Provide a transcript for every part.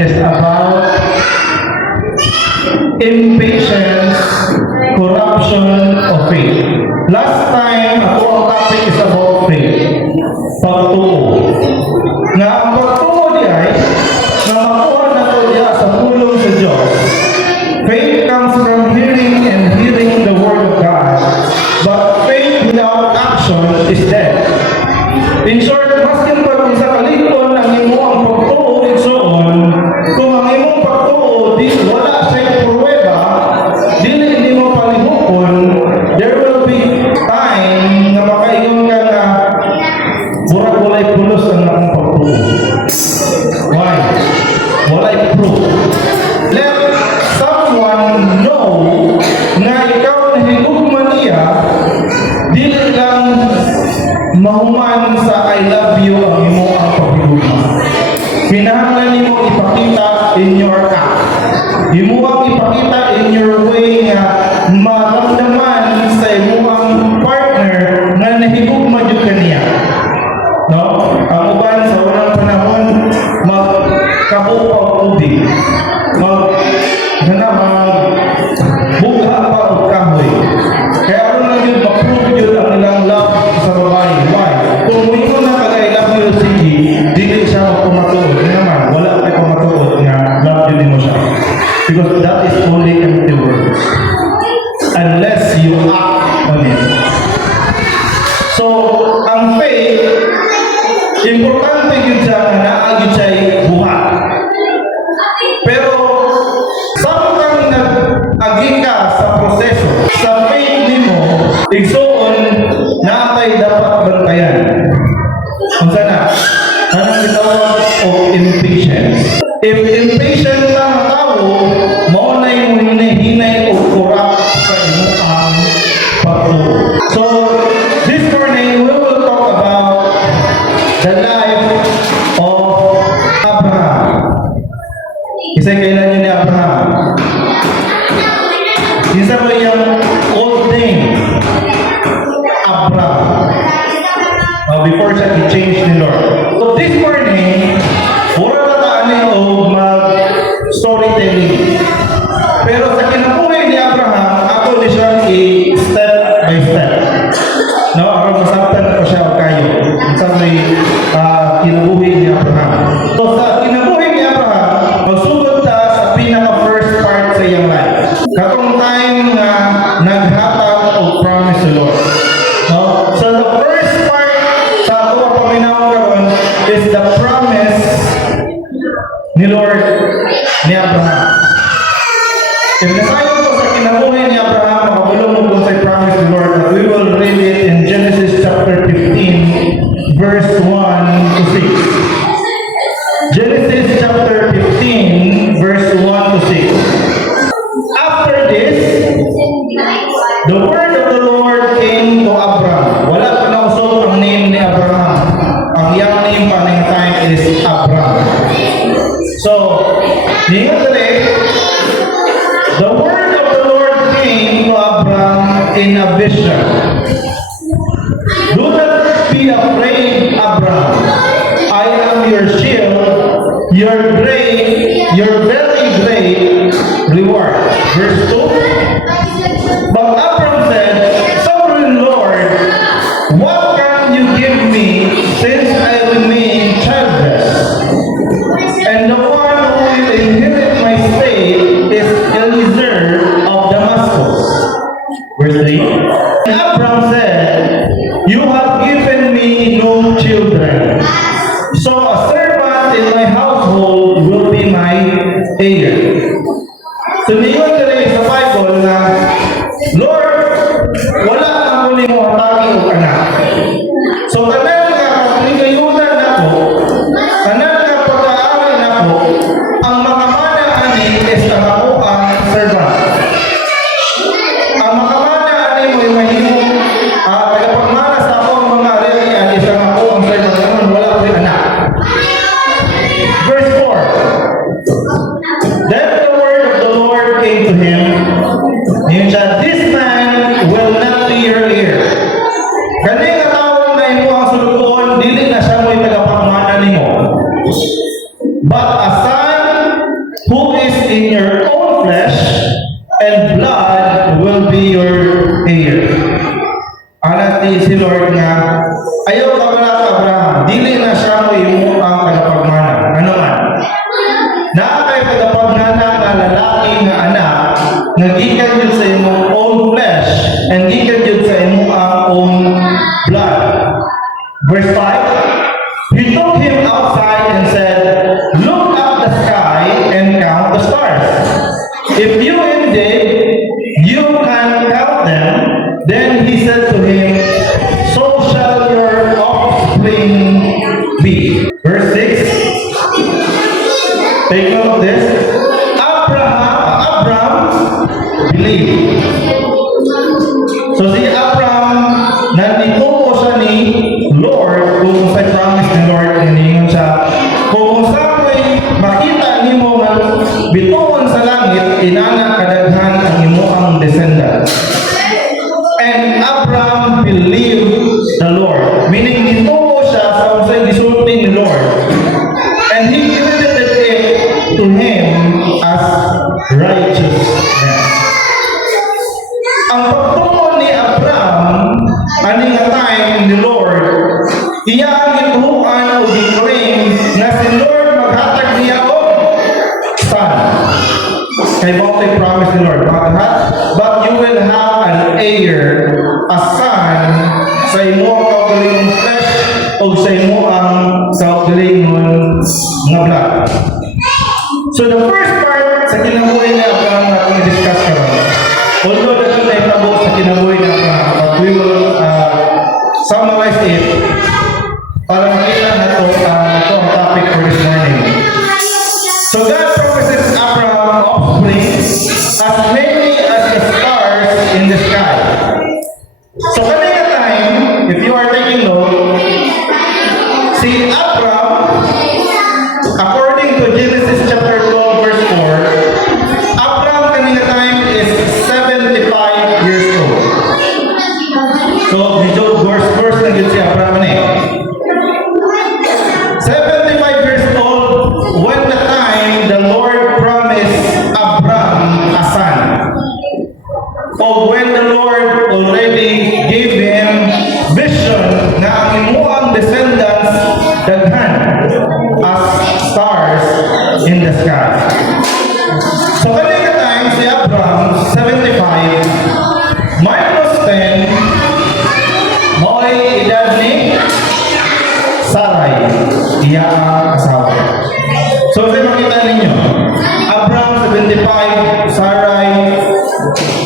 is about impatience, corruption of faith. Last time, ako ang topic is about faith. Pagtuo. Nga ang pagtuo di ay, na makuha na to diya sa tulong sa Diyos. Faith comes from hearing and hearing the Word of God. But faith without action is dead. In short, maskin pag isa kalikon ang imo ang pagtuo igsoon, kung ang imong pagtuo di wala sa pruweba, dili mo palihukon, there will be time na makaingon ka na murag walay pulos ang akong pagtuo. Why? Walay proof. Let someone know na ikaw na higugman niya, dili lang mahuman sa I love you ang imo ang paghigugma. Kinahanglan nimo ipakita in your act. Imo ang ipakita in your way nga maramdaman sa imo ang partner nga nahigugma jud kaniya. No? Ang uban sa unang panahon magkabupaw tubig. Bugha pa og kahoy. Kaya aron lang yun ma-prove yun ang ilang love sa babae. Why? Kung mo na kagay love you sige, dili siya pumatuod. Naman, wala tayo pumatuod nga love you din mo siya. Because that is only empty words. Unless you act on it. So, ang faith, importante yun siya na naagid siya'y buhat. Pero, saan kang nag-agi ka sa proseso, sa faith nimo, igsoon, naatay dapat bantayan. Kung sana, anong gitawag o impatience? If impatient lang ang tao, maunay mo hinay-hinay o kurap sa imo ang pagtuo. So, this morning, we will talk about the life of Abraham. Isa kailan yun ni Abraham? Isa mo yung old name, Abraham. Before siya i-change ni Lord. So this morning, mura na taani o mag-storytelling. Pero sa kinabuhay ni Abraham, ako ni siya i-step by step. No, ako masabtan ko siya o kayo. Sa may kinabuhay ni Abraham. So sa kinabuhay ni Abraham, magsugod ta sa pinaka-first part sa iyang life. Katong time na naghatag o promise to Lord. No? So the first part sa ako ang paminaw karon is the promise ni Lord ni Abraham. If nasayo ko sa kinabuhay ni Abraham, makabulong ko sa promise ni Lord, we will read it in Genesis chapter 15, verse 1 to 6. Genesis chapter 15, verse 1 to 6. After this, the word of the Lord came to Abraham. Wala pa na usog ang name ni Abraham. Ang iyang name pa ng time is Abraham. So, hingat ulit, the word of the Lord came to Abraham in a vision. Do not be afraid, Abraham. I am your shield, your very great reward. Verse 2. But Abraham said, Sovereign Lord, what can you give me since I remain childless? And the one who will inherit my state is Eliezer of Damascus. Verse 3. And Abraham said, You have given me no children, so a servant in my household will be my heir. So niyon diri sa Bible na, Lord, wala ako ni mo atake o anak. So tanan nga pagligayunan nako, tanan nga pag-aaral nako, ang makamana ani is ang ako ang servant. Ang makamana ani mo yung mahimo, tagapagmana sa ako ang mga ariyan is ang ako ang servant naman, wala ko yung anak. Verse 4. Then the word of the Lord came to him. Yun siya, this man will not be your heir. Kani nga tawag na imo ang sulutoon, dili na siya mo'y tagapagmana nimo. But a son in your own flesh, and blood will be your heir. Alat ni si Lord nga, ayaw ka wala ka Abraham, dili na siya mo imo ang tagapagmana. Ano man? Naakay tagapagmana nga lalaki nga anak, nga gikan yun sa imong own flesh, and gikan yun sa imong own blood. Verse 5, He took him outside and said, Look up the sky and count the stars. If you indeed you can count them, then he said to him, So shall your offspring be. Verse 6. Take note of this. Abraham believed. So si Abraham, nandito po siya ni Lord kung sa promise ni Lord, hiningon siya. Kung sa makita ni mo nga bituon sa langit, inana kadaghan ang imo ang descendants. And Abraham believed the Lord. Meaning, hintuo siya sa usay gisulti ni Lord. And he credited it to him as righteousness. Ang pagtuo ni Abraham, ani nga time ni Lord, iya ang gituhuan o gi-claim na si Lord maghatag niya o son. Kay Bawtay promise ni Lord, but you will have an heir, a son, sa imo ang kaugalingong flesh o sa imo ang kaugalingong nga blood. So the first part sa kinabuhi ni Abraham na itong i-discuss karon, although na ito na itabo sa kinabuhi ni Abraham, but we will summarize it para makita na ito ang topic for this morning. So God promises Abraham offspring as many as the stars in the sky. So kanina time, if you are taking note, si Abraham, according to Genesis chapter 12 verse 4, Abraham kanina time is 75 years old. So medyo verse na yun si Abraham na eh. 75 years old when the time the Lord promised Abraham a son. Or when the Lord already gave him vision na ang imuang descendants daghan as stars in the sky. So kanina time si Abraham 75 minus 10 mo'y edad ni Sarai, iya ang asawa. So sa makita ninyo, Abraham 75, Sarai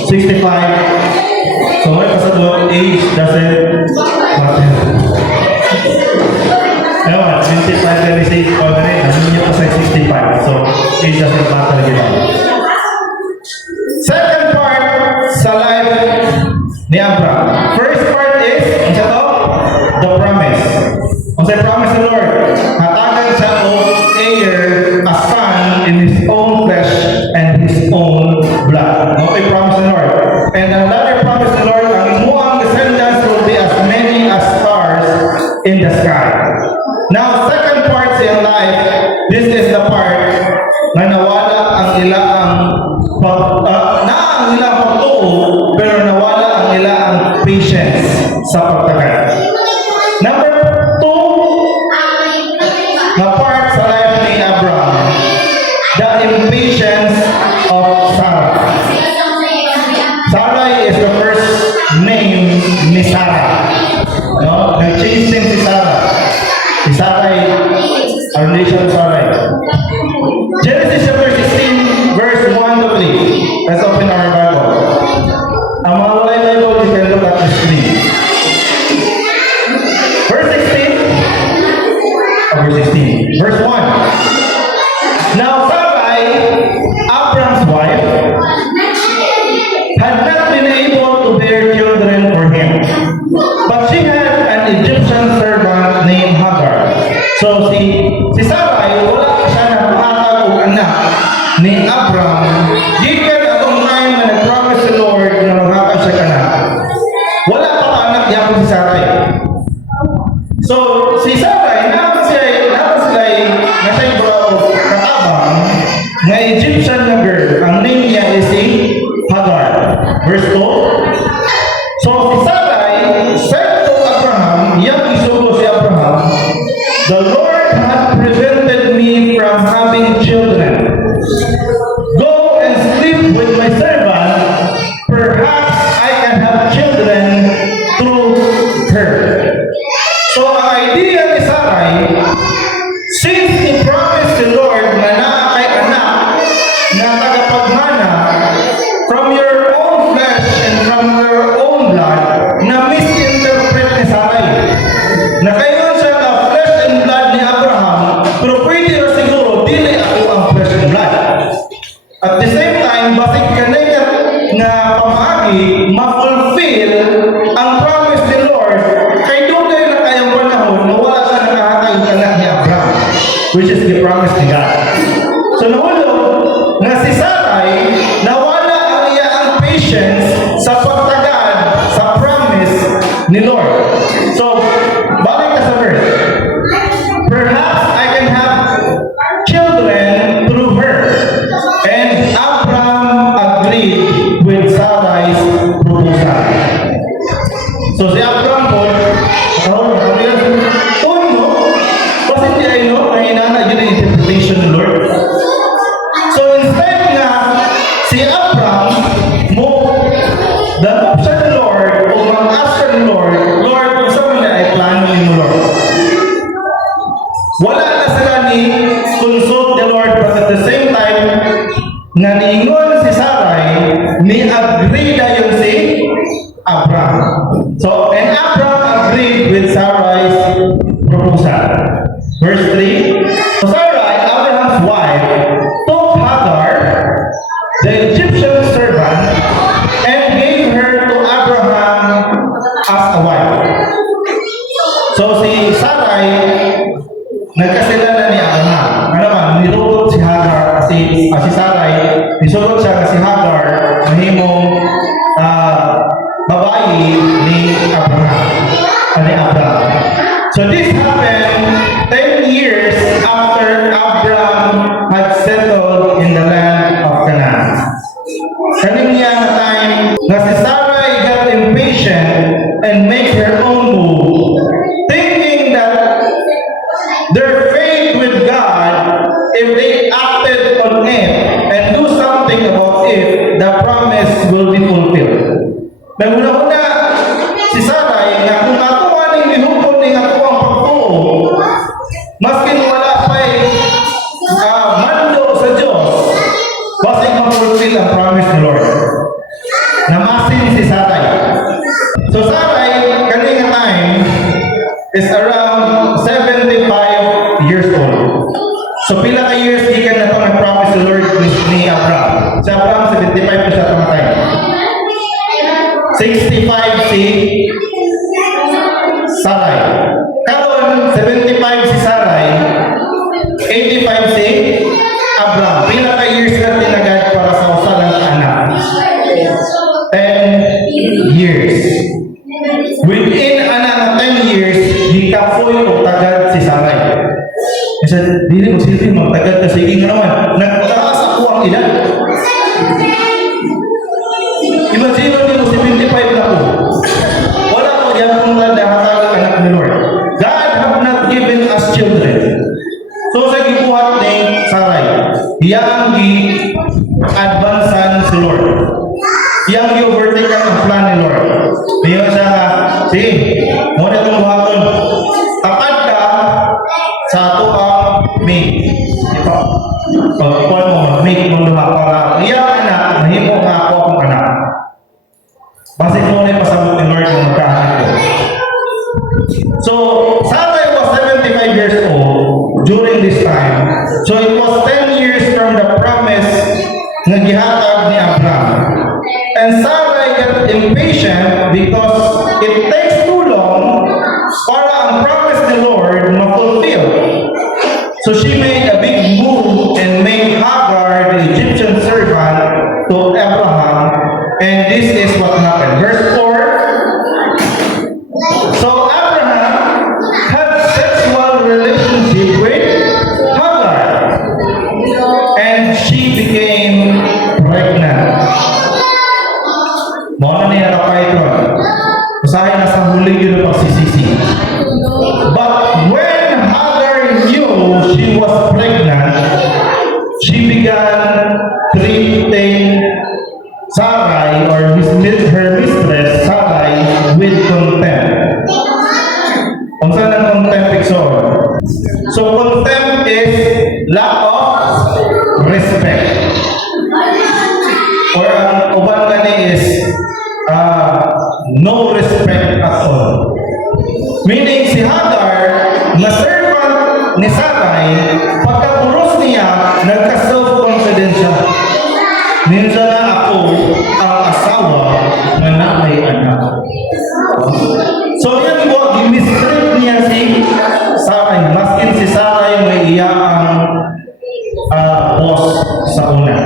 65. So may pasadong age doesn't matter. Ewan, 25 and 6 o ganun, ano nyo pa sa 65. So age doesn't matter yun. Second part sa life ni Abraham. First part is, ano siya to? The promise. Ang sa promise ni Lord, hatagan siya o heir, a son in his own flesh and his own blood. Okay, promise ni Lord. And another promise ni Lord, ang imuang descendants will be as many as stars in the sky. Now, second part sa life, this is the part na nawala ang ilang pagtuo, pero nawala ang ilang patience sa pagtagal. Number 2 na part sa life ni Abraham, the impatience of Sarah. Sarah is the first name ni Sarah. No? Nag-change name si Sarah. Si Sarah, our nation Sarah. Genesis chapter 16, verse 1 to 3. Let's open our Bible. Ang mga walay Bible, you can look at the screen. Verse 16. Verse 1. Now Sarai, Abraham's wife, had not been able to bear children for him, but she had an Egyptian servant named Hagar. So si Sarai, wala siya napahatag o anak ni Abraham. Gikan atong time na nag-promise si Lord na maghatag siya anak. Wala pa ka anak yapon si Sarai. So si Sarai, na siya'y katabang nga Egyptian na girl. Ang name niya is si Hagar. Verse 2. So si Sarai said to Abraham, iyang isugo si Abraham, "The Lord hath prevented me from having children. Go and sleep with my servant. Perhaps I can have children through her." So ang idea ni Sarai, since i-promise the Lord na naa kay anak na tagapagmana from your own flesh and from your own blood, na misinterpret ni Sarai. Na kayo siya ka flesh and blood ni Abraham, pero pwede rin siguro, dili ako ang flesh and blood. At the same time, basig kanay nga pamagi, ma-fulfill ang promise ni Lord, kay dugay na kayang panahon na wala siya nakahatay ng anak ni Abraham, which is the promise ni God. So nahulog na si Sarai, nawala ang iyang patience sa pagtagad sa promise ni Lord. So, balik na sa verse. Perhaps I can have children through her. And Abraham agreed with Sarai's proposal. So si Abraham po, kasi di ay no, ay nana yun ang interpretation ng Lord. So instead nga, si Abraham mo, danop siya ng Lord, o mag-ask siya ng Lord, Lord, kung saan mo na ay plano ni mo, Lord. Wala na sila ni consult the Lord, but at the same time, nga niingon si Sarai, ni-agree na yun si Abraham. So, and Abraham agreed with Sarai's proposal. Verse 3. So Sarai, Abraham's wife, took Hagar, the Egyptian servant, and gave her to Abraham as a wife. So si Sarai, nagkasilala ni Abraham. Ano ba? Nilugod si Hagar si Sarai, nisulod siya kasi Hagar, mahimong babae ni Abraham. So this happened 10 years after Abraham had settled in the land of Canaan. Kaning niya time na si Sarai got impatient and make her own move, thinking that their faith with God, if they acted on it and do something about it, the promise will be fulfilled. Naguna-una si Sarai nga kung ako aning gihupon ni ako ang pagtuo, maskin wala pa'y mando sa Diyos, basig ma-fulfill ang promise ni Lord. Namasin si Sarai. So Sarai, kaning time, is around 75 years old. So pila ka years gikan na ito nag-promise the Lord ni Abraham. Si Abraham, 75 na siya itong time. 65 si Sarai. Karon 75 si Sarai, 85 si Abraham. Pila ka years na tinagad para sa usa ng anak? 10 years. Within anak na 10 years, hikapoy o tagad si Sarai. Kasi dili mo silbi mo, tagad ka sige nga naman. Nagtaas ako ang edad. Imagine mo mo 75 na po. Wala ko yan kung nadahatag anak ni Lord. God have not given us children. So sa gibuhat ni Sarai, iyang gi-advancean si Lord. Iyang gi-overtake ang plan ni Lord. Iyang siya, sige, mo na itong buhaton. Tapad ka sa ato ang mate. Ito. Pagkuhan mo, mate mong luha para iyang anak, mahimo nga ako akong anak. Base mo na yung pasabot ni Lord kung magkaanak ko. So, Sarai was 75 years old during this time. So, it was 10 years from the promise na gihatag ni Abraham. And Sarai got impatient because it takes too long para ang promise ni Lord ma-fulfill. So, she made a big move and made Hagar, the Egyptian servant, to Abraham. And this is what happened. Verse 4. So Abraham had sexual relationship with Hagar. And and she became pregnant. Muna niya nakapahitron. Usahay na sa huli yun ang pagsisisi. But when Hagar knew she was pregnant, she began treating Sarai or her mistress Sarai with contempt. Kung saan ang contempt ikson? So contempt is lack of respect. Or ang uban gani is no respect at all. Meaning si Hagar, na servant ni Sarai, pagkapuros niya, nagka-self-confident siya. Ninsa na ako ang asawa na naay anak. So yan po, gimistreat niya si Sarai. Maskin si Sarai may iya ang boss sa una.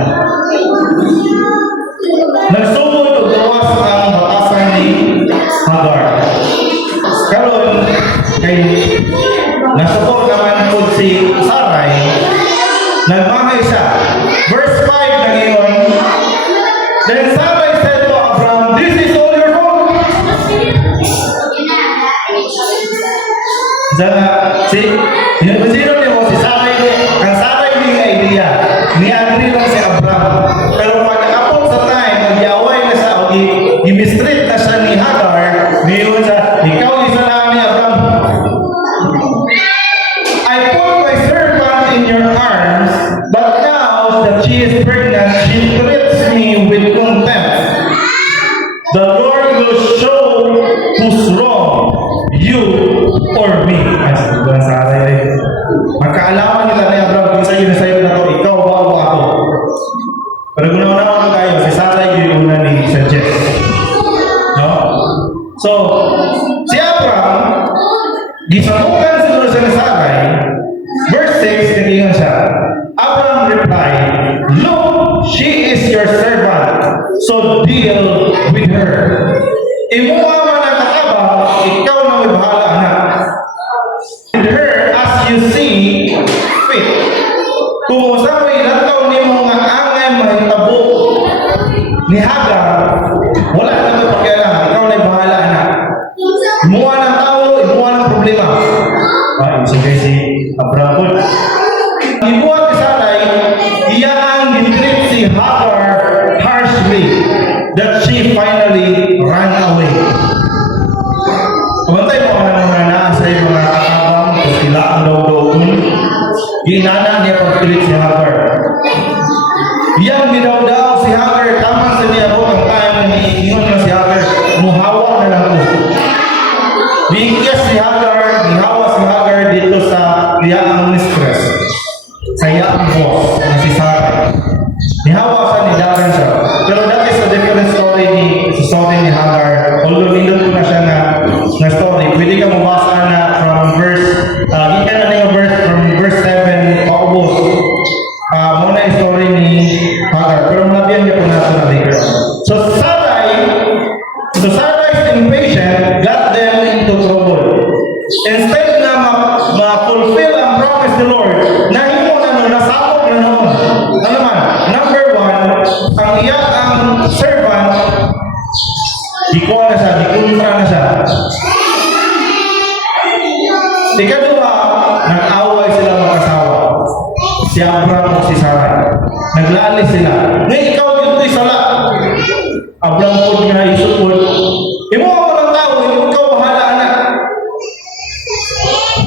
Nagsugod o gawas ang batasan ni Hagar. Karon kay nasupor naman po si Sarai, nagmangay siya. Verse 5 na ngayon, then Sarai said to Abraham, "This is all your fault." Sino ni mo si Sarai ni? Ang Sarai ni nga idea. Ni-agree lang si Abraham. Pero pag nakapot sa time, nag-iaway na siya o i-mistreat na siya ni Hagar, niyon siya, ikaw isa lang ni Abraham. I put my servant in your arms, but now that she is pregnant, she treats me with contempt. The Lord will show who's wrong, you or me. Ay, sabi sa Sarai. Magkaalaman nila ni Abraham kung sa'yo na to, ikaw ba o ako? Pero kung naman tayo, si Sarai yung una ni suggest. No? So, si Abraham, gisamukan siguro siya ni Sarai, verse 6, naging siya. Abraham replied, "Look, she is your servant, so deal with her. Imuha man ang kataba, ikaw na may bahala na. With her as you see fit. Kung usapay lataw ni mo nga angay mahitabo ni Hagar, wala na may pakialam, ikaw na may bahala na. Imuha ng tao, imuha ng problema." So guys, si Abraham po. Ibuhat ni Sarai, iya ang gitreat si Hagar harshly that she finally ran away. Kumantay mo ang mga naasa yung mga katabang o sila ang daw-daw ginana niya pag-treat si Hagar. Iyang ginawdaw si Hagar, tama sa niya po ang time na niingon na si Hagar, muhawa na lang po. Bigkas si Hagar, gihawa si Hagar dito sa iyaang mistress. Sa iyaang boss na si Sarai. Nihawa sa nilagan siya. Pero that is a different story ni Hagar. Although nindot ko na siya na story. Pwede ka mabasa na from verse, gikan na yung verse from verse 7 paubos. Muna yung story ni Hagar. Pero malabihan niya po natin na later. So Sarai's impatient got them into trouble. Instead na ma-fulfill ang promise ni Lord, nahimo na nung nasabog na noon. Ano naman? Number 1, ang iyang servant, ikuha na siya, ikuntra na siya. Ikadua, nag-away sila mag-asawa. Si Abraham o si Sarai. Naglaali sila. Ngayon, ikaw dito'y sala. Abraham po niya isupod. Imuha mo ng tao, ikaw bahala na.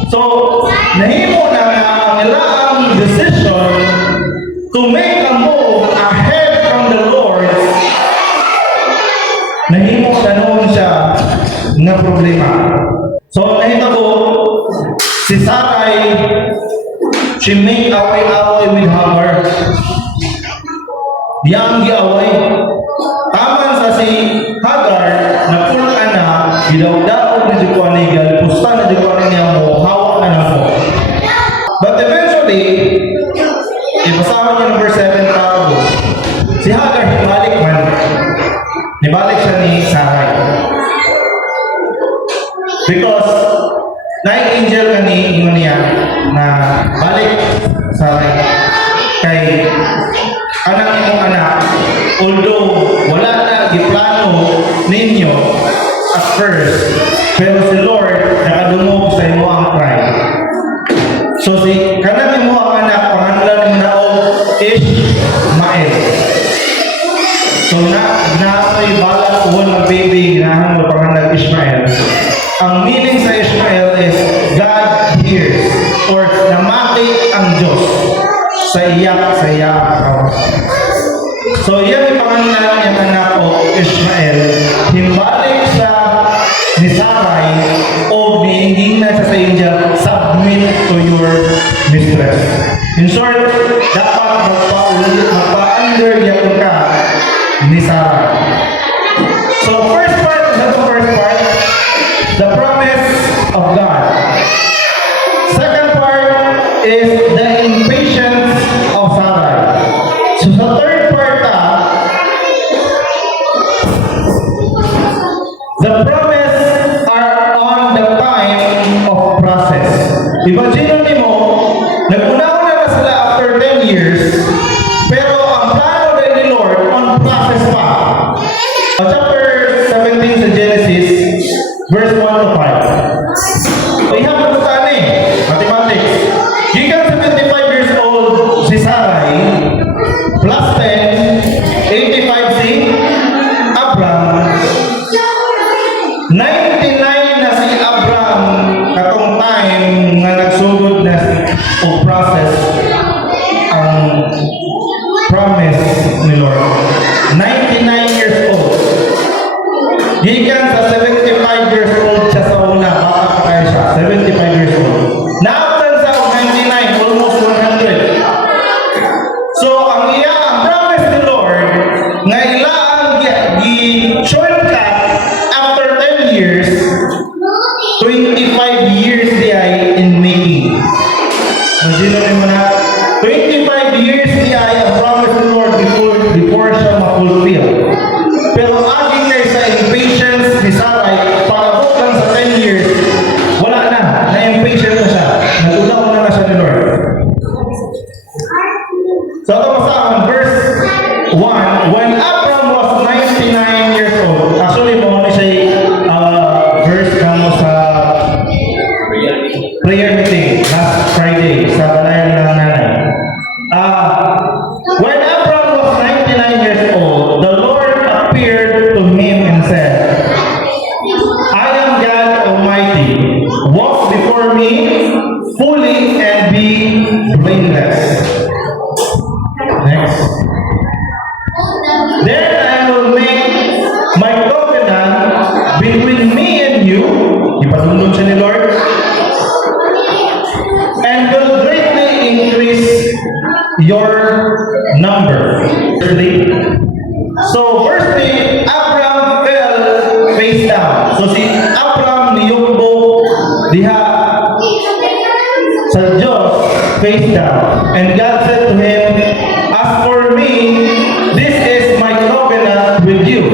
So, nahimo na ang ilang decision to make a move ahead from the Lord. Nahimo na noon siya na problema. So, nahita ko, si Sarai, she made away with Hagar. Yang giaway. Taman sa si Hagar, napunan na, gidaw-daw na di ko anigal, pusta na di ko niya mo, hawak na na mo. But eventually, ibasahan niya ng verse 7 tao, si Hagar hibalik man. Nibalik siya ni Sarai. Because, na-angel ka ni niya na balik Sarai kay anak imong anak, although wala na giplano ninyo at first, pero si Lord nakadungog sa imo ang pride. So si kanang imo ang anak pangalan mo na og Ishmael. So may balak wala baby na mo pangalan Ishmael. Ang meaning sa Ishmael is God hears or namati ang Diyos sa iyak. So yan yung pangalan ng anak o Ishmael. Himbalik sa ni Sarai o niingin na sa angel, submit to your mistress. In short, dapat magpa-under yakon ka ni Sarai. So first part, the promise of God. Second part is the impatience of Sarai. So sa third part the promise are on the time of process. Imagine mo, nag-una-una na sila after 10 years, pero ang plano din ni Lord on process pa. Chapter 17 sa Genesis, verse 1 to 5. We have to study mathematics. Gikan 75 years old si Sarai, plus 10, 85 si Abraham. 99 na si Abraham katong time nga nagsugod na o process ang promise ni Lord. 99 years old. Gikan sa 75 years old siya sa una, baka pa kaya siya, 75 years old. Naabtan sa 99, almost 100. So, ang promise ni Lord, nga ilaan gi-shortcut after 10 years, 25 years diya in making. Imagine mo na, 25 years diya ang promise ni Lord before siya ma-fulfill. Pero aging na sa impatience ni Sarai, pagabot lang sa 10 years, wala na, na-impatient na siya. Nag-una na siya ni Lord. So ito masahan, verse 1, when Abraham was 99 years old, actually mo na siya verse kamo sa prayer meeting last Friday sa balayan ng nanay. When Abraham was 99 years old, the Lord appeared to him and said, I am God Almighty. Walk before me fully and be blameless. Next. Then I will make my covenant between me and you, ipadulog siya ni Lord, and will greatly increase your number. So verse 3, Abraham fell face down. So si Abraham niyugbo diha sa Diyos face down. And God said to him, as for me, this is my covenant with you.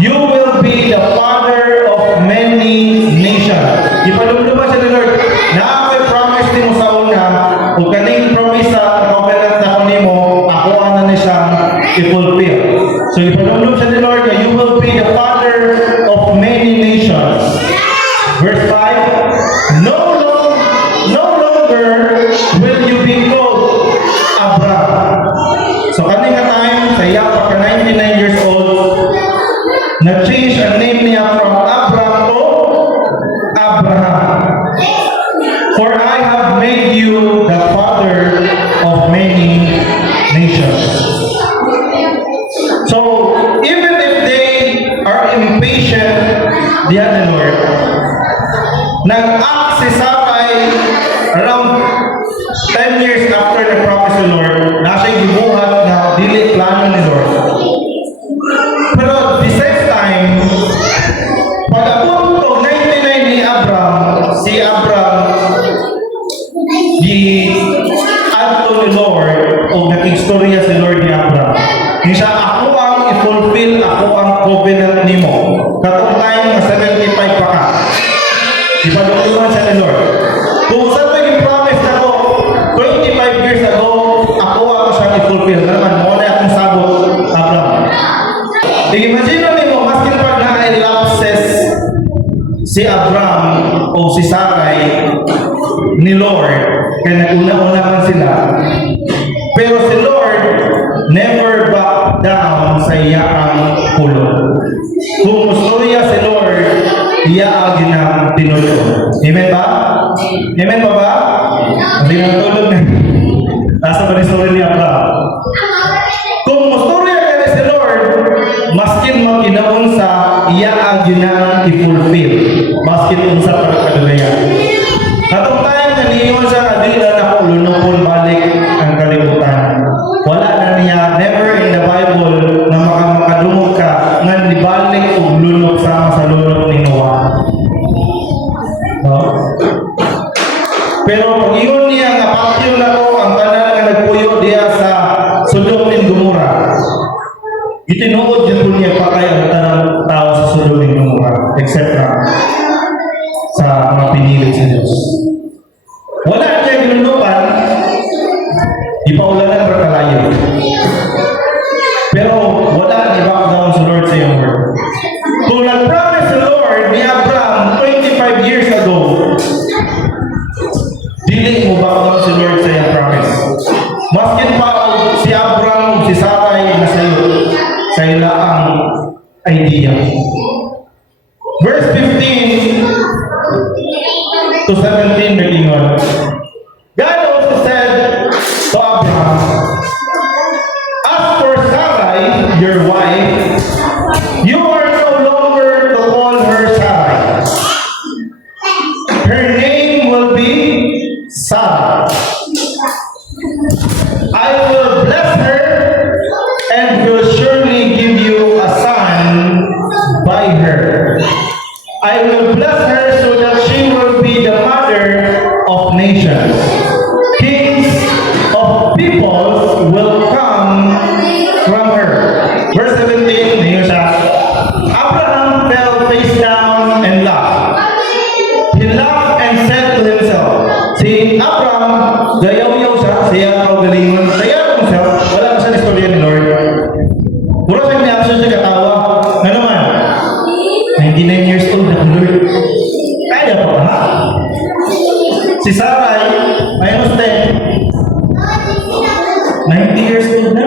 You will be the father of many nations. Ipadulog siya ni Lord, na ako'y promise ni mo sa una, o kaning promise sa covenant na ko nimo, ako na ni siyang i-fulfill. So ipadulog siya ni Lord na you will be the father of many nations. Verse 5, no longer will you be called Abraham. So kaning time, sa iya pa ka 99 years old, na-change ang name niya from Abraham to Abraham. For I have made you the father of many nations. So, even if they are impatient, diyan ni Lord, nag-act si Sarai around 10 years after the promise ni Lord, na siya'y gibuhat na dili plano ni Lord. Pero the same time, pag-abot to 99 ni Abraham, si Abraham di-adto ni Lord o nag-istorya si Lord ni Abraham. Hindi siya, ako ang i-fulfill, ako ang covenant ni mo. Katong time na 75 pa ka. Ipadulungan siya ni Lord. Kung saan mo yung promise na ko, 25 years ago, ako siyang fulfill. Naman, mo na akong sabot, Abraham. Imagine mo, maskin pag na-elapses si Abraham o si Sarai ni Lord, kaya nag-una-una man sila, pero si Lord never back down sa iyang pulong. Kung gusto niya si Lord, iya ang tinulong. Amen ba? Amen pa ba? Hindi na tulog na. Nasa ba ni story ni Abraham? Kung gusto niya si Lord, maskin magkinaon sa iya ang ginang i-fulfill. Maskin unsa para kadalaya. Katong time na niyon siya adila na ko lunupon balik ang kalibutan. Wala na niya, never in the Bible na makadungog ka nga nibalik og lunok sama sa lunok ni Noah. No? Pero pag iyon niya nga pakyo na ko ang tanan nga nagpuyo diya sa Sodom and Gomorrah. Itinuod yun po niya patay ang tanang tao sa Sodom and Gomorrah, except sa mga pinili sa Diyos. Wala niya ginunupan, ipaulanan para kalayo. Pero wala ni back down sa Lord sa iyong word. Kung nag-promise sa Lord ni Abraham 25 years ago, dili mo back down si Lord sa iyong promise. Maskin pa si Abraham o si Sarai na sayo, sa ila ang idea. Verse 15 to 17 nagingon. God also said to Abraham, as for Sarai, your wife, you are no longer to call her Sarai. Her name will be Sarah. I will bless her and will surely give you a son by her. I will bless her so that she will be the mother of nations. Kings of peoples will come from her. Verse 17, niyo siya. Abraham fell face down and laughed. He laughed and said to himself, si Abraham, gayaw-yaw siya, siya kaugalingon, siya himself, wala pa siya istorya ni Lord. Puro siya niya siya katawa. Nga naman, 99 years old na Lord. Kaya pa ba? Si Sarai, ay mas 90 years old na.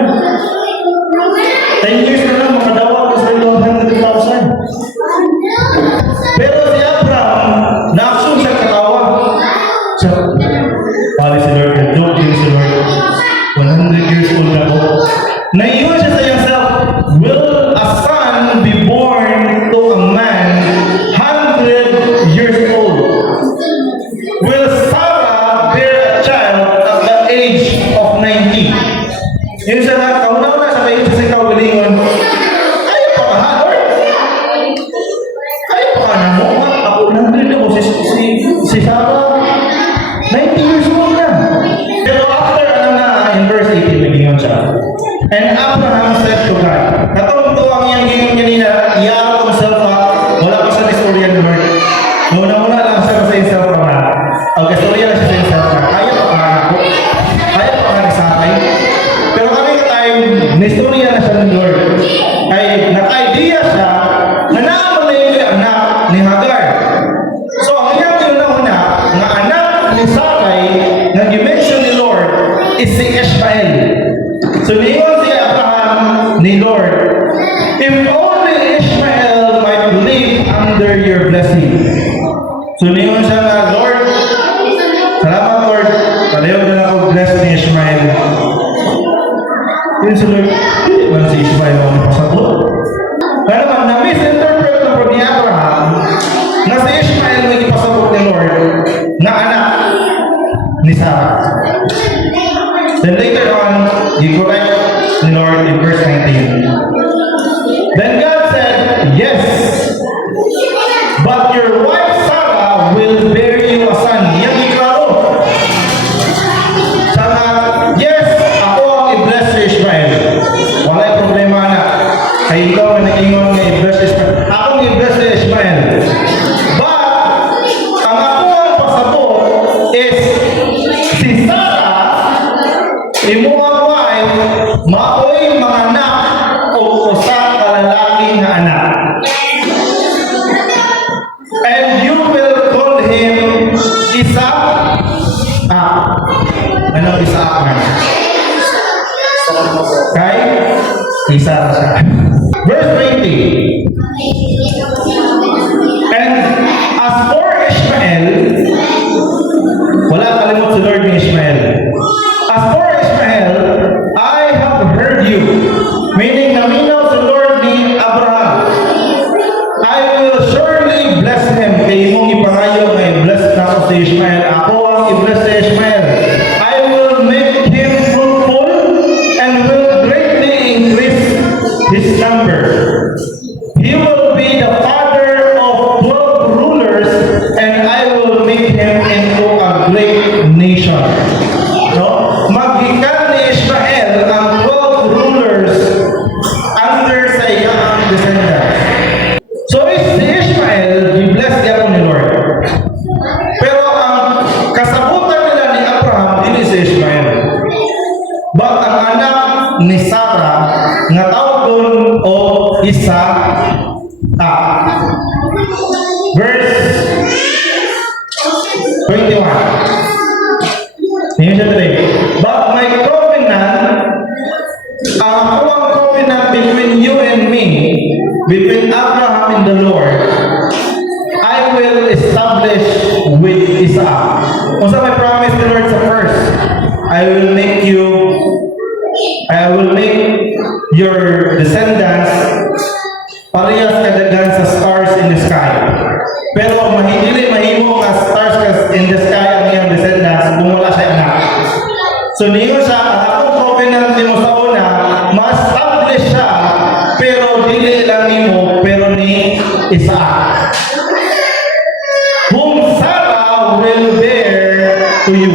10 years na lang, makadawa ko sa 100,000. Pero si Abraham, na-action siya katawa. Siya, pali si Lord, joke din si Lord. 100 years old na ko. Naiyon siya sa himself, will a son be born to a man 100 years old? Will Sarah bear a child at the age of 90? Yun siya na, kauna-una sa kayo sa kaugalingon. Ayaw pa ka ha, Lord? Ayaw pa ka na mo? Ako nandun ako si Sarah. 90 years old na. Pero after in verse 18, nagingon siya. And Abraham said to God, katong to ang iyang gingon kanina, iyaro ang self up, wala pa sa istorya ng Lord. Muna-muna lang siya sa self up na. Okay, istorya na siya sa self up. Ayaw pa ka ako. Ayaw pa ka ni Sarai. Pero kami ka time, na-istorya na siya ng Lord. Ay, naka-idea siya na naamalay yung anak ni Hagar. So, ang iyang una-una, nga anak ni Sarai, na dimension ni Lord, is si Ishmael. So, niyon si Abraham ni Lord, if only Ishmael might live under your blessing. So, niyon siya na, Lord, salamat Lord, palayaw na ako bless ni Ishmael. Yun si Lord, hindi ba si Ishmael ang pasabot? Kaya naman, na-misinterpret na po ni Abraham na si Ishmael may ipasabot ni Lord na anak ni Sarah. Then later on, you correct the Lord in verse 19. Then God said, yes, but your wife Sarah will bear you a son. Yan iklaro. Sana, yes, ako ang i-bless si Ishmael. Wala yung problema na. Kaya ikaw ang nag-ingon na i-bless si Ishmael. Ako ang i-bless si Ishmael. But, ang ako ang pasabot is si Sarah, imo ang wife, maoy mga anak o usa ka lalaki nga anak. And you will call him Isaac. Ano Isaac man? Kay Isaac siya. Verse 20. And as for Ishmael, wala kalimot si Lord ni Ishmael. As for Ishmael, I have heard you. Meaning, naminaw si Lord ni Abraham. I will surely bless him. Kaya mong ipangayo na i-bless na ako si Ishmael. Ako ang i-bless si Ishmael. I will make him fruitful and will greatly increase his number. He will be the father of 12 rulers, and I will make him into a great nation. No? Maghikan ni Ishmael ang 12 rulers under sa iyang descendants. So si Ishmael, i-bless niya ni Lord. Pero ang kasabutan nila ni Abraham, hindi si Ishmael. But ang anak ni Sarah, nga tawag o Isaac. Verse 21. Tingnan siya today. But my covenant, ang covenant between you and me, between Abraham and the Lord, I will establish with Isaac. Kung sa may promise the Lord sa first, I will make your descendants parehas kadaghan sa stars in the sky. Pero mahidili mahimo nga stars in the sky ang iyang descendants kung wala siya anak. So niyo siya, ang akong covenant nimo sa una, ma-establish siya, pero dili lang nimo, pero ni Isaac. Whom Sarah will bear to you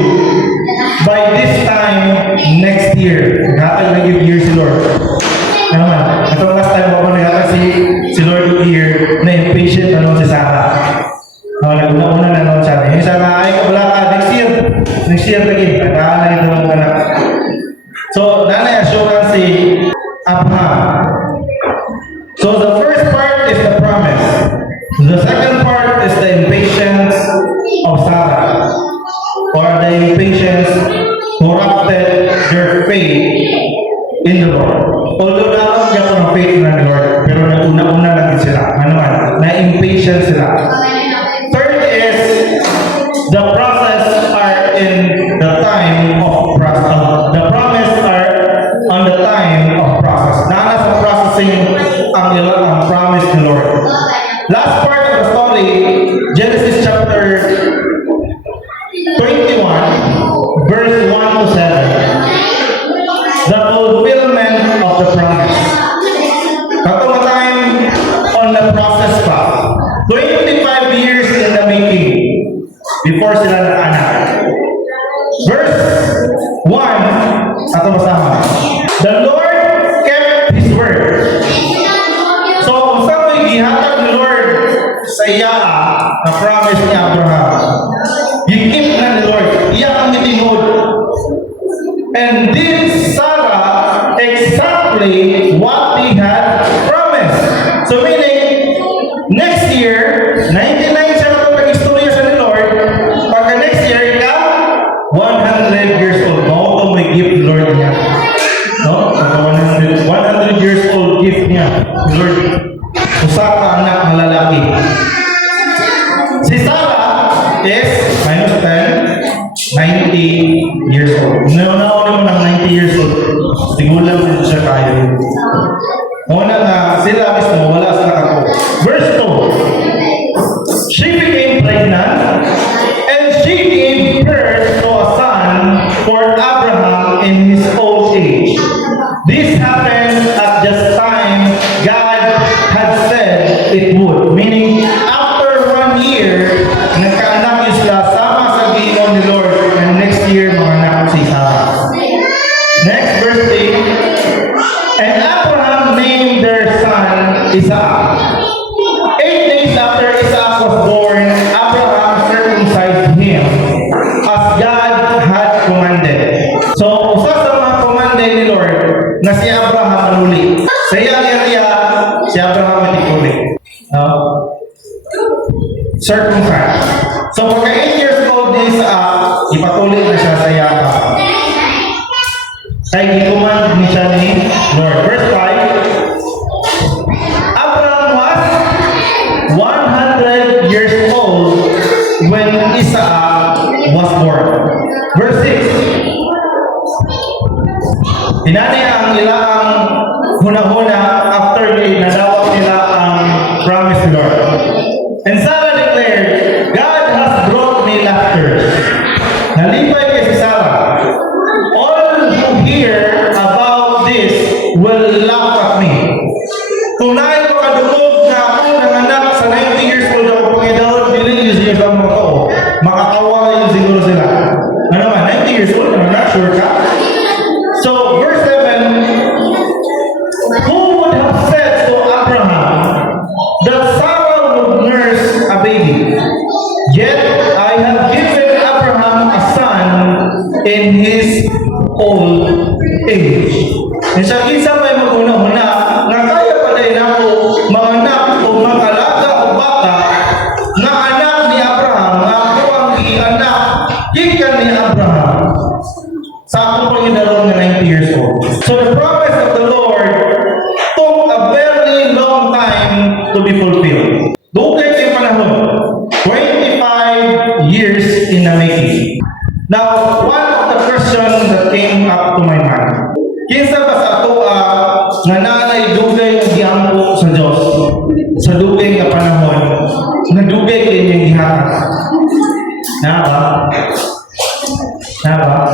by this time next year. Hatag na give year si Lord. Ano man, itong last time ako nagkaka si Lord yung year na impatient si Sarah. Nag-una na naman siya. Yung Sarah, ay wala ka, next year lagi. Nagkaan na ito ng anak. So, nanay assurance si Abraham. So, the first part is the promise. The second part is the impatience of Sarah. Or the impatience corrupted their faith in the Lord. Although naroon niya ng faith na ni Lord, pero nag-una-una lang sila. Na-impatient sila. Third is, the process are in the time of process. The promise are on the time of process. Nana sa processing ang promise ni Lord. Last part of the story, Genesis chapter 21, verse 1 to 7. The fulfillment of the promise. Katong time on the process pa. 25 years in the making before sila nag-anak. Verse 1, ato basama. The Lord kept His word. So, kung saan mo'y gihatag ni Lord sa iya na promise ni Abraham, i-keep na ni Lord. Iya ang itingod. And did Sarah exactly what He had promised. So meaning, next year, 99 siya na itong pag-istorya sa ni Lord. Pagka next year, ikaw, 100 years old. Mao itong may gift ni Lord niya. No? Pagka 100 years old gift niya. Lord, usa ka anak na lalaki. Si Sarah is minus 10. 90 years old. Nauna ng 90 years old. Tigulang mo siya kayo. Una na sila mismo, wala sa ako. Verse 2. She became pregnant and she gave birth to a son for Abraham in his old age. This happened at the time God had said it would. Meaning, after 1 year, nagkaanak yung sila sama sa gingon ni Lord. And next year, mga anak si Sarah. Next, verse 8. And Abraham named their son Isaac. 8 days after Isaac was born, Abraham circumcised him as God had commanded. So, usa sa mga commanded ni Lord na si Abraham manuli. Sa iyang area, si Abraham matikuli. Circumcised. So pagka 8 years old is ipatuloy na siya sa yaka. Kaya gikuman ni siya ni Lord. Verse 5, Abraham was 100 years old when Isaac was born. Verse 6, tinani ang ilang huna-huna after nadawat nila ang promise ni Lord. And Sarah declared, God has brought me laughter. Nalipay kay si Sarah. All who hear about this will laugh at me. Tunay ko kadungog na ako nanganak sa 90 years old ako pangidawad, dili years ang mga tao. Makatawa yun siguro sila. Ano ba, 90 years old, not sure ka? So, verse 7, who would have said to Abraham that Sarah would nurse a baby? Yet I have given Abraham a son in his old age. And siya kinsa may mag-una-una nga kaya pa din ako mga anak o mga alaga o bata nga anak ni Abraham nga ako ang i-anak gikan ni Abraham sa akong panginaroon na 90 years old. So the promise of the Lord took a very long time to be fulfilled. Dugay kay panahon, 25 years in the making. Now, one of the questions that came up to my mind, kinsa ba sa atoa nga nanay dugay nga giampo sa Dios sa dugay nga panahon nga dugay kay niyang gihatag? Na ba? Na ba?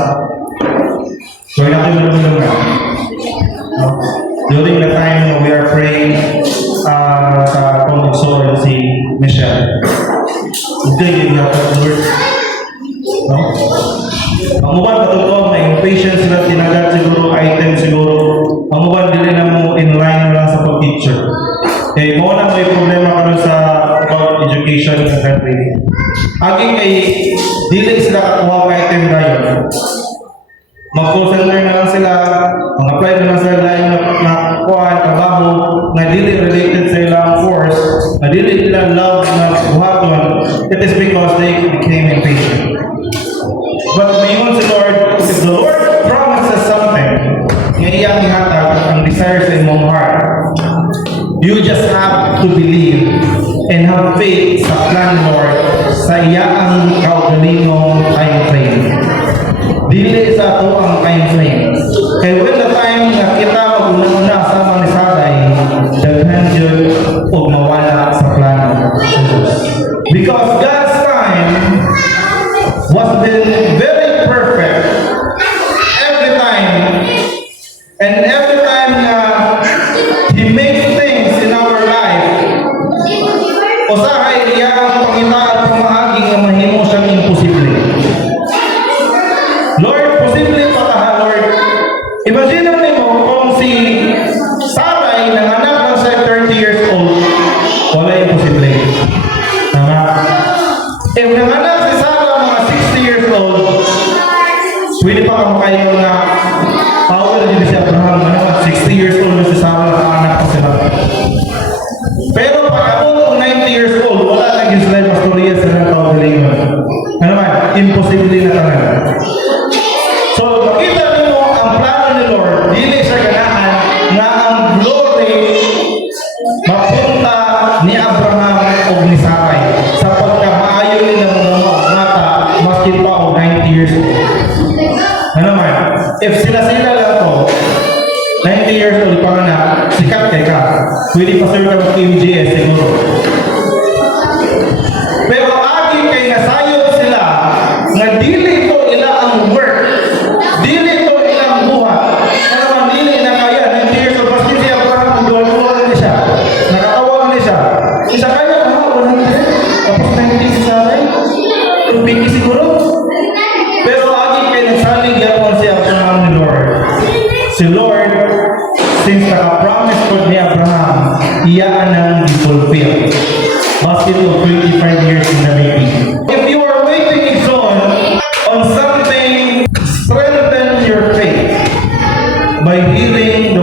So, yun ako yung during the time we are praying sa Pongso and si Michelle, okay, yung Lord. No? Ang uban patutong na impatient sila tinagat siguro, item siguro. Ang uban dili na mo in line lang sa pag-teacher. Eh, mo na may problema karon sa about education sa country. Agi kay dili sila kakuha ka item dayon. Mag-call center na lang sila, mag-apply na lang sila na kuha, trabaho, na dili related sa ilang course, na dili nila love na buhaton. It is because they became impatient. But mayroon si Lord, if the Lord promises something, nga iyang ihatag ang desire sa imong heart, you just have to believe and have faith sa plan, Lord, sa iyang kaugalingong time frame. Dili sa ato ang time frame. Kaya when the time nga kita mag-una-una sa mga Saray, daghan yun o mawala sa plano. Because God's time was been very perfect every time. And every time He makes things in our life, usahay niya ang pangitaan pamaagi nga mahimo siyang imposible. Lord, posible pa ka, Lord. Imagine mo kung si Saray nanganak na siya 30 years old, wala imposible. Tama? If nanganak si Sarah mga 60 years old, pwede pa ka makayo na power din si Abraham. 60 years old na si Sarah, nakaanak pa sila. Pero pag ako 90 years old, wala naging sila yung pastorya sa mga kaugalingon. Ano man, imposible na talaga. So, makita nyo ang plano ni Lord, dili siya ganahan na ang glory mapunta ni Abraham o ni Sarai sa pagkamaayo nila mga mata maskin pa o 90 years old. Ano man, if sila-sila lang to, 90 years old pa nga na, sikat kay ka, pwede pa sir ka mag-KMGS siguro. Pero agi kay nasayod sila nga dili to ila ang work, dili to ilang buhat. Ano man, dili na kaya 90 years old, basta siya parang magduwa-duwa na siya, nakatawag na siya. Isa kaya ha, 100, tapos 90 si Saray, tubig siguro. Pero agi kay nagsalig yapon si Abraham ni Lord. Si Lord, since naka-promise ko ni Abraham, iyaan ang fulfill. Basket of 25 years in the making. If you are waiting on something, strengthen your faith by hearing the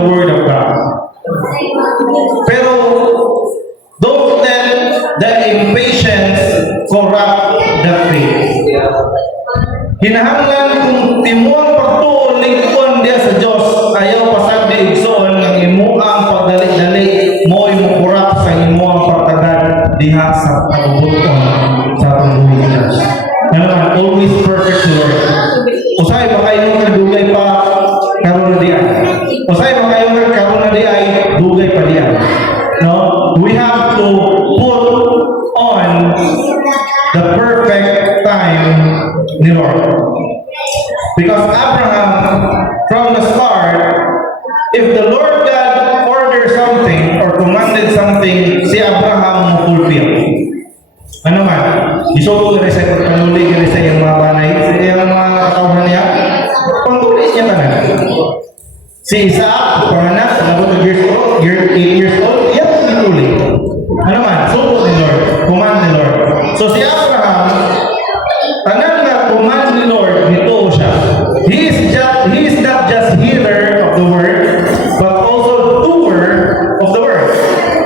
ni Lord. Because Abraham, from the start, if the Lord God ordered something or commanded something, si Abraham mo fulfill. Ano man, isuko rin sa panuli rin sa iyong mga banay, sa iyong mga katawhan niya, pangtulis niya tanan. Si Isaac, panganak, 8 years old, yan pinuli. Ano man, suko ni Lord, command ni Lord. So si Abraham, tanan na command ni Lord, nito siya. He is not just hearer of the word, but also doer of the word.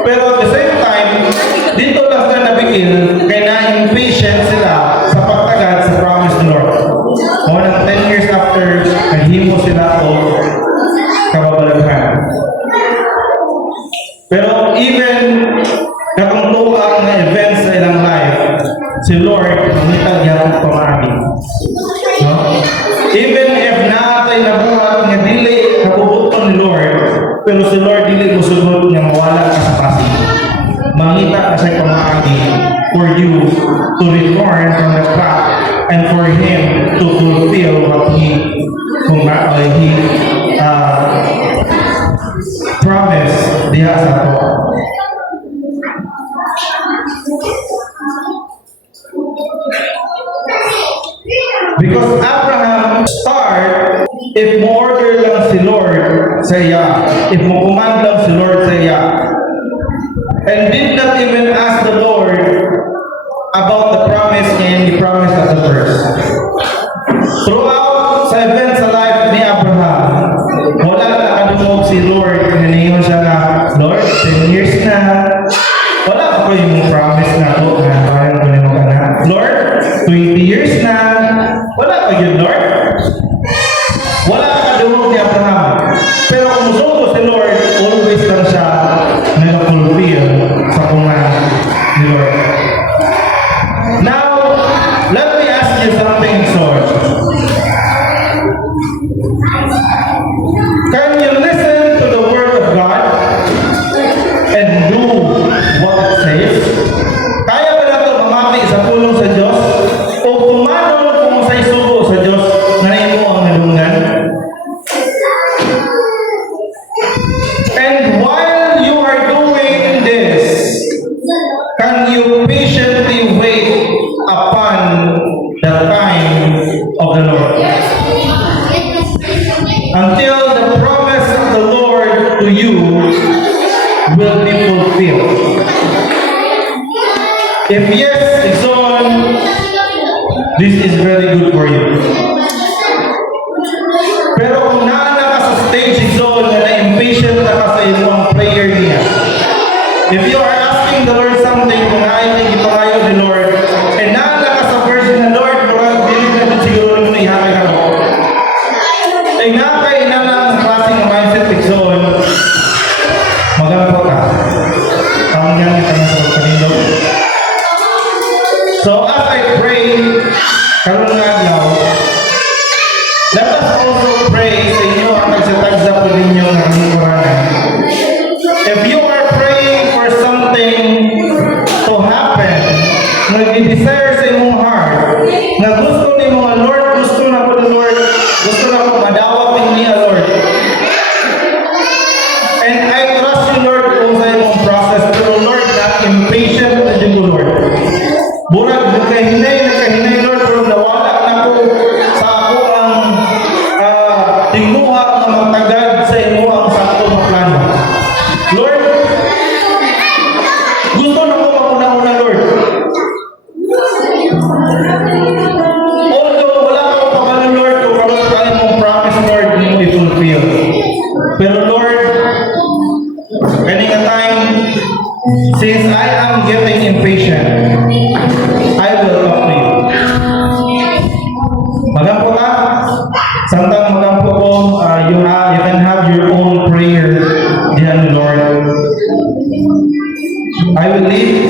Pero at the same time, dito lang sila nabigil, kaya na-impatient sila sa pagtagad sa promise ni Lord. More than 10 years after, naghimo sila o kababalaghan. Pero even katungtuang na events sa ilang life, si Lord, umitag yan pamagi. No? Even if naatay na buhat nga dili kabubuton ni Lord, pero si Lord dili musunod nga mawala ka sa pasig. Mangita ka sa pamagi for you to return from the path and for Him to fulfill what He promised diha sa ato. Because Abraham start, if mo order lang si Lord sa iya, if mo command lang si Lord sa iya, and did not even ask the Lord about the promise and He promised at the first. Throughout sa event sa life ni Abraham, wala na kadungog si Lord, naniyon siya na, Lord, 10 years na, wala ko yung promise na to, na parang ko nimo ka na, Lord, 20 years na, wala pa yun, Lord. Wala ka kadungog ni Abraham. Pero kung musuko si Lord, always lang siya nag-fulfill sa command ni Lord. Now, let me ask you something, Lord. Can you listen to the word of God and do what it says? Kaya ba na ito mamati sa pulong sa Diyos? O tumanong kung sa'y subo sa Diyos na imo ang nalungan? And while you are doing this, can you patiently wait upon the time of the Lord? Until the promise of the Lord to you will be fulfilled. If yes, it's on, this is very good for you. Pero kung naana ka sa stage zone na na-impatient na ka sa iyong prayer niya, if you are asking the Lord something kung ayaw ipangayo ni Lord, and naana ka sa version na Lord, murag dili na din siguro nung iharay ako. Ay nakay na lang klaseng mindset zone, magampo ka. Tawag yan ka na sa kanino. So as I pray, karon nga adlaw, let us also pray sa inyo ang nagsatagsa po ninyo ng hinguranan. If you are praying for something to happen, nag-desire sa imong heart, na gusto ni mga Lord, gusto na po ni Lord, gusto na po madawat niya Lord. And I trust you Lord kung sa imong process, pero Lord, na impatient na din ko Lord. Burag, nagkahinay Lord, pero nawala na ko sa ako ang tinguha na magtagad sa imo ang sakto na plano. Lord, gusto na ko mauna-una Lord. Although wala akong pagano Lord, kung karoon tayo mong promise Lord, hindi mo i-fulfill. Pero Lord, kaning a time, since I am getting impatient, I will talk to you. Magampo ka? Samtang magampo ko, you can have your own prayer, dear Lord. I will leave